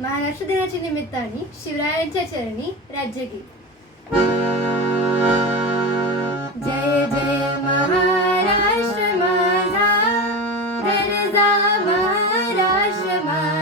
महाराष्ट्र दिनाच्या निमित्ताने शिवरायांच्या चरणी राज्यगीत जय जय महाराष्ट्र माझा महाराष्ट्र माझा.